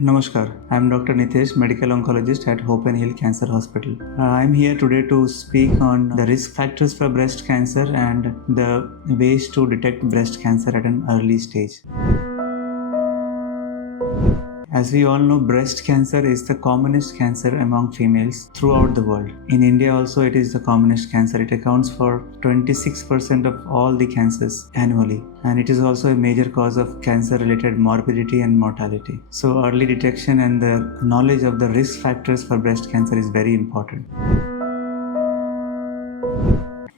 Namaskar, I am Dr. Nitesh, medical oncologist at Hope and Hill Cancer Hospital. I am here today to speak on the risk factors for breast cancer and the ways to detect breast cancer at an early stage. As we all know, breast cancer is the commonest cancer among females throughout the world. In India also it is the commonest cancer. It accounts for 26% of all the cancers annually, and it is also a major cause of cancer-related morbidity and mortality. So early detection and the knowledge of the risk factors for breast cancer is very important.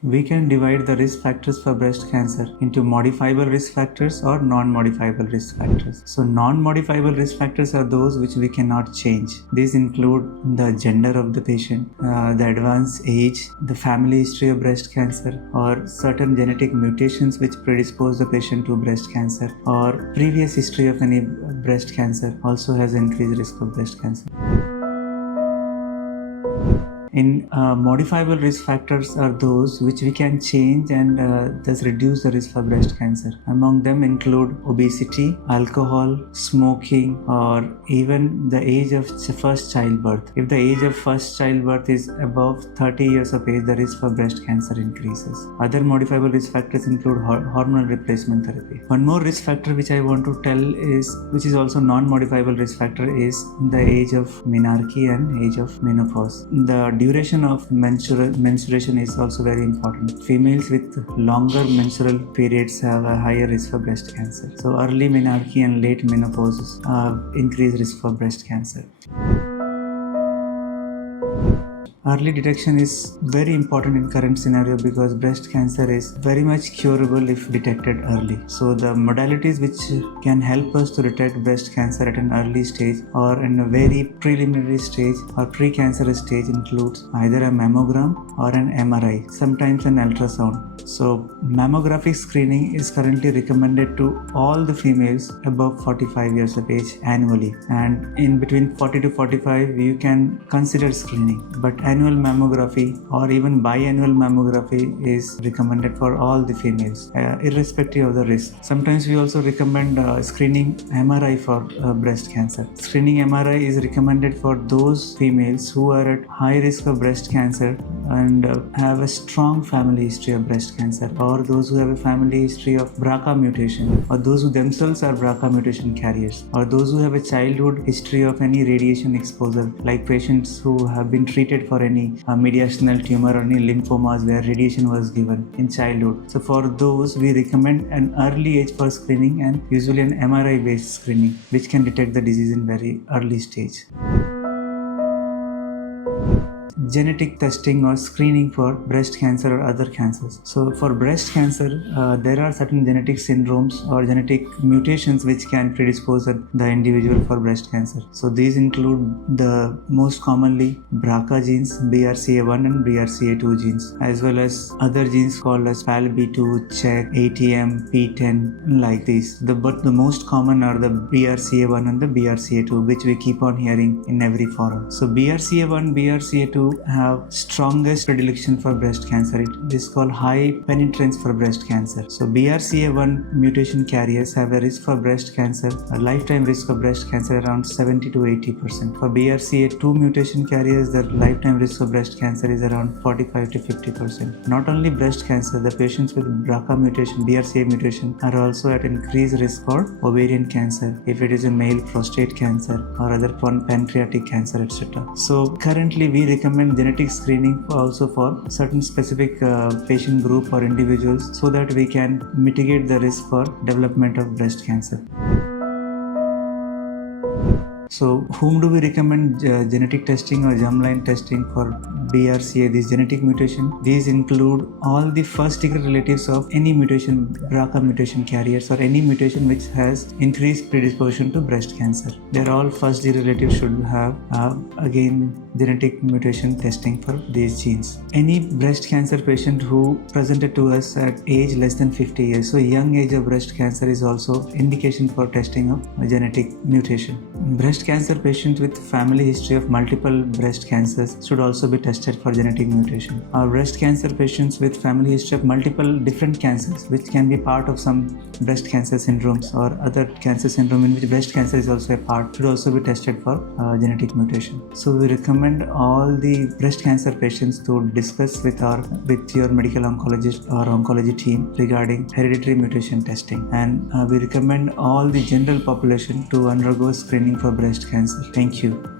We can divide the risk factors for breast cancer into modifiable risk factors or non-modifiable risk factors. So non-modifiable risk factors are those which we cannot change. These include the gender of the patient, the advanced age, the family history of breast cancer, or certain genetic mutations which predispose the patient to breast cancer, or previous history of any breast cancer also has increased risk of breast cancer. Modifiable risk factors are those which we can change and thus reduce the risk for breast cancer. Among them include obesity, alcohol, smoking, or even the age of first childbirth. If the age of first childbirth is above 30 years of age, the risk for breast cancer increases. Other modifiable risk factors include hormonal replacement therapy. One more risk factor which I want to tell is, which is also non-modifiable risk factor, is the age of menarche and age of menopause. The duration of menstruation is also very important. Females with longer menstrual periods have a higher risk for breast cancer. So early menarche and late menopause increase risk for breast cancer. Early detection is very important in current scenario because breast cancer is very much curable if detected early. So the modalities which can help us to detect breast cancer at an early stage or in a very preliminary stage or pre-cancerous stage includes either a mammogram or an MRI, sometimes an ultrasound. So mammographic screening is currently recommended to all the females above 45 years of age annually, and in between 40 to 45 you can consider screening, but annual mammography or even biannual mammography is recommended for all the females, irrespective of the risk. Sometimes we also recommend screening MRI for breast cancer. Screening MRI is recommended for those females who are at high risk of breast cancer and have a strong family history of breast cancer, or those who have a family history of BRCA mutation, or those who themselves are BRCA mutation carriers, or those who have a childhood history of any radiation exposure, like patients who have been treated for any mediastinal tumor or any lymphomas where radiation was given in childhood. So for those, we recommend an early age for screening and usually an MRI based screening which can detect the disease in very early stage. Genetic testing or screening for breast cancer or other cancers. So for breast cancer, there are certain genetic syndromes or genetic mutations which can predispose the individual for breast cancer. So these include the most commonly BRCA genes, BRCA1 and BRCA2 genes, as well as other genes called as PALB2, CHEK, ATM, PTEN, like these. But the most common are the BRCA1 and the BRCA2, which we keep on hearing in every forum. So BRCA1, BRCA2 have strongest predilection for breast cancer. It is called high penetrance for breast cancer. So BRCA1 mutation carriers have a risk for breast cancer, a lifetime risk of breast cancer around 70 to 80%. For BRCA2 mutation carriers, the lifetime risk of breast cancer is around 45 to 50%. Not only breast cancer, the patients with BRCA mutation, BRCA mutation are also at increased risk for ovarian cancer, if it is a male prostate cancer or other pancreatic cancer, etc. So currently we recommend genetic screening also for certain specific patient group or individuals so that we can mitigate the risk for development of breast cancer. So whom do we recommend genetic testing or germline testing for BRCA, this genetic mutation? These include all the first degree relatives of any mutation, BRCA mutation carriers, or any mutation which has increased predisposition to breast cancer. They're all first degree relatives should have again genetic mutation testing for these genes. Any breast cancer patient who presented to us at age less than 50 years, so young age of breast cancer is also indication for testing of a genetic mutation. Breast cancer patients with family history of multiple breast cancers should also be tested for genetic mutation. Our breast cancer patients with family history of multiple different cancers, which can be part of some breast cancer syndromes or other cancer syndrome in which breast cancer is also a part, should also be tested for genetic mutation. So we recommend all the breast cancer patients to discuss with your medical oncologist or oncology team regarding hereditary mutation testing, and we recommend all the general population to undergo screening for breast cancer. Thank you.